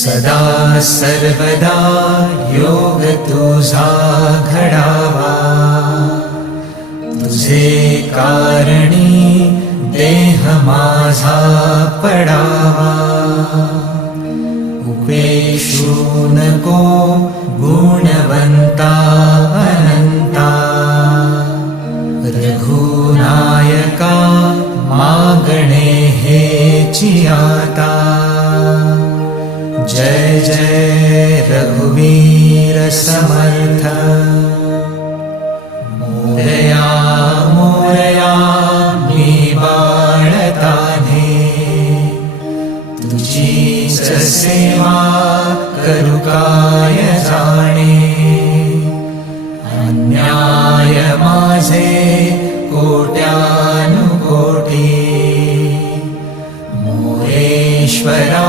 सदा सर्वदा योग तुझा घडावा, तुझे कारणी देह माझा पडावा. उपेशू नको गुणवंता अनंता, रघुनायका मागणे हेची आता. जय जय रघुवीर समर्थ. मोरया मोरया मी बाळताने, तुझीच सेवा करू काय जाणे. अन्याय माझे कोट्यानुकोटी, मोरेश्वरा